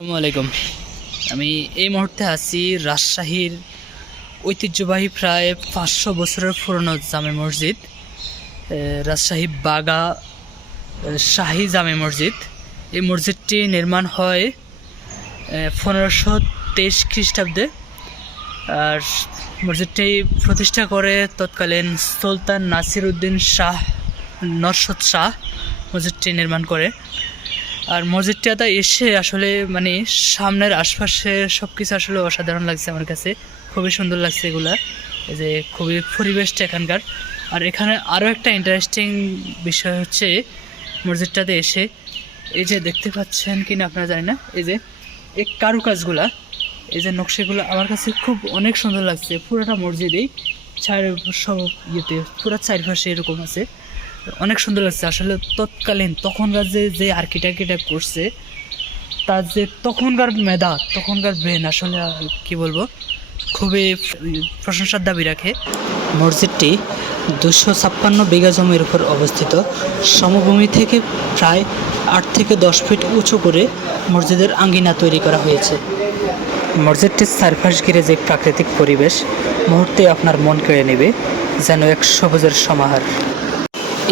আসসালামু আলাইকুম। আমি এই মুহূর্তে আছি রাজশাহীর ঐতিহ্যবাহী প্রায় পাঁচশো বছরের পুরনো জামে মসজিদ রাজশাহী বাগা শাহী জামে মসজিদ। এই মসজিদটি নির্মাণ হয় পনেরোশো তেইশ খ্রিস্টাব্দে। আর মসজিদটি প্রতিষ্ঠা করে তৎকালীন সুলতান নাসির উদ্দিন শাহ নরসদ শাহ মসজিদটি নির্মাণ করে। আর মসজিদটা এসে আসলে মানে সামনের আশপাশে সব কিছু আসলে অসাধারণ লাগছে আমার কাছে। খুবই সুন্দর লাগছে এগুলা। এই যে খুবই পরিবেশটা এখানকার। আর এখানে আরও একটা ইন্টারেস্টিং বিষয় হচ্ছে মসজিদটাতে এসে। এই যে দেখতে পাচ্ছেন কি না আপনারা জানি না। এই যে এই কারুকাজগুলা, এই যে নকশাগুলো আমার কাছে খুব অনেক সুন্দর লাগছে। পুরোটা মসজিদেই চার সব ইয়েতে, পুরো চারপাশে এরকম আছে। অনেক সুন্দর লাগছে। আসলে তৎকালীন, তখনকার যে যে আর্কিটেক্ট করছে, তার যে তখনকার মেধা, তখনকার ব্রেন আসলে কি বলব, খুবই প্রশংসার দাবি রাখে। মসজিদটি দুশো ছাপ্পান্ন বিঘা জমির উপর অবস্থিত। সমভূমি থেকে প্রায় আট থেকে দশ ফিট উঁচু করে মসজিদের আঙ্গিনা তৈরি করা হয়েছে। মসজিদটির চারপাশ ঘিরে যে প্রাকৃতিক পরিবেশ, মুহূর্তে আপনার মন কেড়ে নেবে, যেন এক সবুজের সমাহার।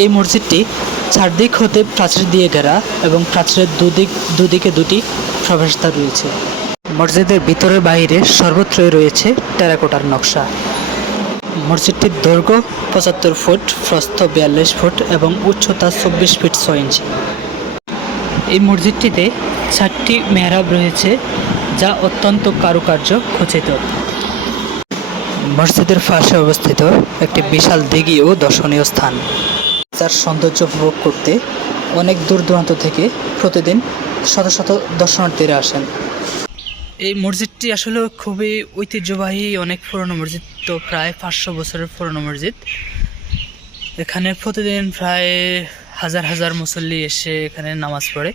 এই মসজিদটি চারদিক হতে প্রাচীর দিয়ে ঘেরা এবং প্রাচীরের দুদিক, দুদিকে দুটি প্রবেশদ্বার রয়েছে। মসজিদের ভিতরের বাইরে সর্বত্রই রয়েছে টেরাকোটার নকশা। মসজিদটির দৈর্ঘ্য পঁচাত্তর ফুট, প্রস্থ বিয়াল্লিশ ফুট এবং উচ্চতা চব্বিশ ফিট ছয় ইঞ্চি। এই মসজিদটিতে চারটি মেহরাব রয়েছে যা অত্যন্ত কারুকার্য খচিত। মসজিদের পাশে অবস্থিত একটি বিশাল দিঘি ও দর্শনীয় স্থান। যার সৌন্দর্য উপভোগ করতে অনেক দূর দূরান্ত থেকে প্রতিদিন শত শত দর্শনার্থীরা আসেন। এই মসজিদটি আসলে খুবই ঐতিহ্যবাহী অনেক পুরনো মসজিদ, তো প্রায় পাঁচশো বছরের পুরনো মসজিদ। এখানে প্রতিদিন প্রায় হাজার হাজার মুসল্লি এসে এখানে নামাজ পড়ে।